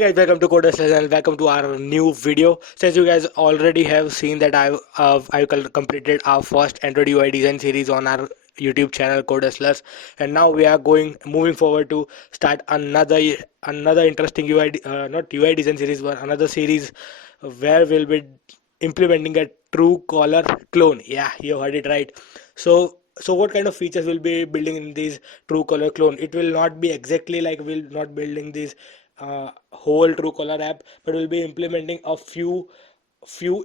Guys, welcome to Coders and welcome to our new video. Since you guys already have seen that I've completed our first Android UI design series on our YouTube channel Coders, and now we are moving forward to start another interesting UI not UI design series but another series where we'll be implementing a true caller clone. Yeah, you heard it right. So what kind of features we'll be building in this true caller clone? It will not be exactly like we'll not building this whole Truecaller app, but we'll be implementing a few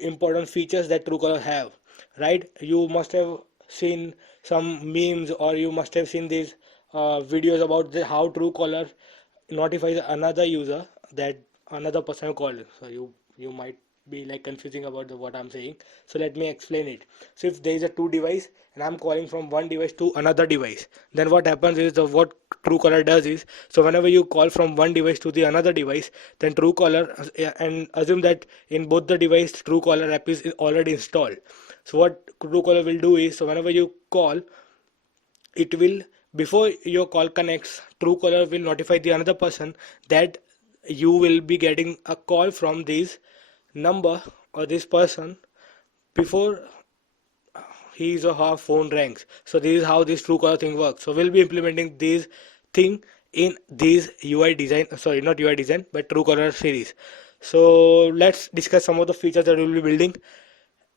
important features that Truecaller have. Right? You must have seen some memes, or you must have seen these videos about how Truecaller notifies another user that another person called. So you might be like confusing about what I'm saying. So let me explain it. So if there is a two device and I'm calling from one device to another device, then what happens is the what Truecaller does is, so whenever you call from one device to the another device, then Truecaller and assume that in both the device Truecaller app is already installed. So what Truecaller will do is, so whenever you call, it will, before your call connects, Truecaller will notify the another person that you will be getting a call from this number or this person before his or her phone rings. So this is how this Truecaller thing works. So we'll be implementing this thing in this UI design, sorry, not UI design, but Truecaller series. So let's discuss some of the features that we'll be building,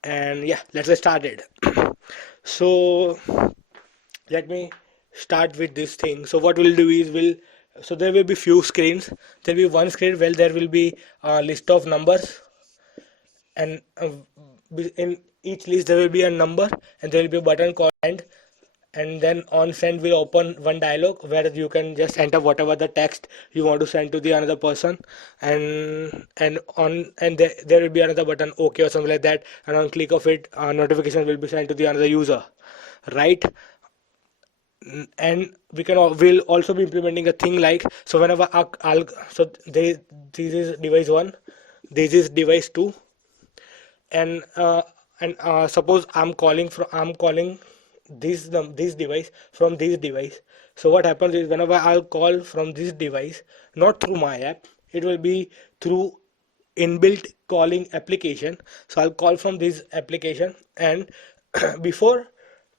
and yeah, let's get started. So let me start with this thing. So what we'll do is so there will be few screens. There'll be one screen where there will be a list of numbers, and in each list there will be a number, and there will be a button called send, and then on send will open one dialog where you can just enter whatever the text you want to send to the another person, and there will be another button OK or something like that, and on click of it, notification will be sent to the another user, right? And we'll also be implementing a thing like, so whenever so this is device 1, this is device 2, and suppose I'm calling this device from this device. So what happens is, whenever I'll call from this device, not through my app, it will be through inbuilt calling application. So I'll call from this application, and before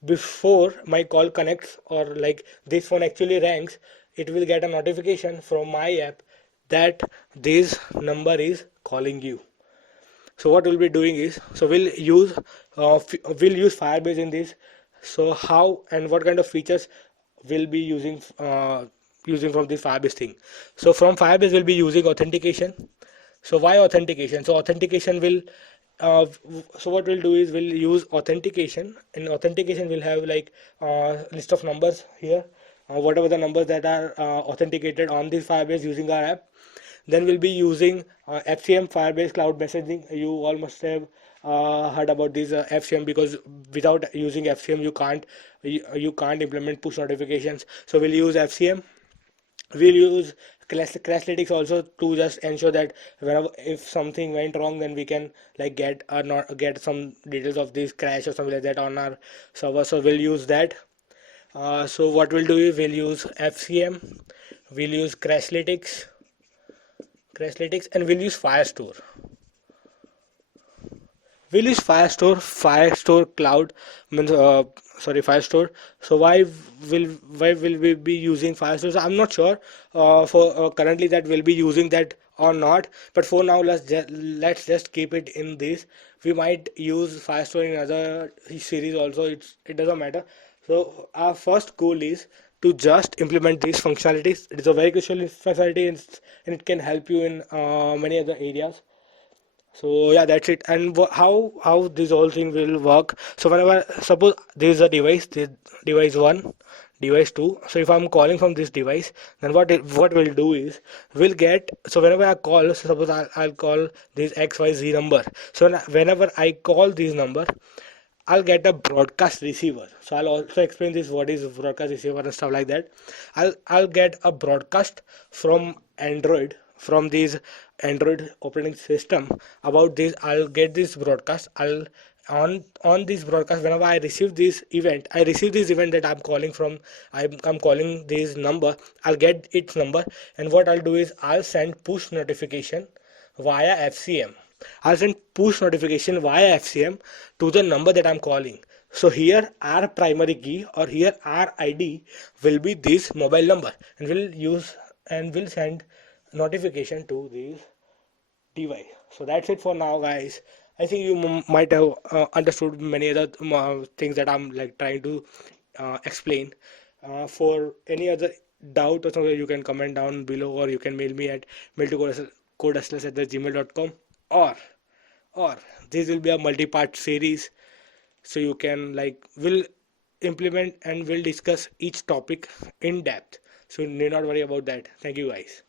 before my call connects, or like this phone actually rings, it will get a notification from my app that this number is calling you. So what we'll be doing is, so we'll use Firebase in this. So how and what kind of features we'll be using from this Firebase thing? So from Firebase we'll be using authentication. So why authentication? So authentication will so what we'll do is, we'll use authentication. In authentication we'll have like list of numbers here, whatever the numbers that are authenticated on this Firebase using our app. Then we'll be using FCM, Firebase Cloud Messaging. You all must have heard about this FCM, because without using FCM you can't implement push notifications. So we'll use FCM. We'll use Crashlytics also to just ensure that whenever if something went wrong, then we can like get or not get some details of this crash or something like that on our server. So we'll use that. So what we'll do is, we'll use FCM, we'll use Crashlytics, and we'll use Firestore. We'll use Firestore Cloud means sorry, Firestore. So why will we be using Firestore? So I'm not sure for currently that we'll be using that or not. But for now, let's just keep it in this. We might use Firestore in other series also. It doesn't matter. So our first goal is to just implement these functionalities. It is a very crucial functionality, and it can help you in many other areas. So yeah, that's it. And how this whole thing will work? So whenever, suppose there is a device, this device 1, device 2. So if I'm calling from this device, then what we'll do is, we'll get, so whenever I call, so suppose I'll call this XYZ number. So whenever I call this number, I'll get a broadcast receiver. So I'll also explain this, what is broadcast receiver and stuff like that. I'll get a broadcast from Android, from this Android operating system about this. I'll get this broadcast. on this broadcast, whenever I receive this event that I'm calling from, I'm calling this number, I'll get its number, and what I'll do is I'll send push notification via FCM. I'll send push notification via FCM to the number that I'm calling. So here our primary key, or here our ID will be this mobile number, and we'll send notification to this device. So that's it for now, guys. I think you might have understood many other things that I'm like trying to explain. For any other doubt or something, you can comment down below, or you can mail me at mail@codehustlers@gmail.com, or or this will be a multi-part series, so you can like will implement and will discuss each topic in depth. So you need not worry about that. Thank you, guys.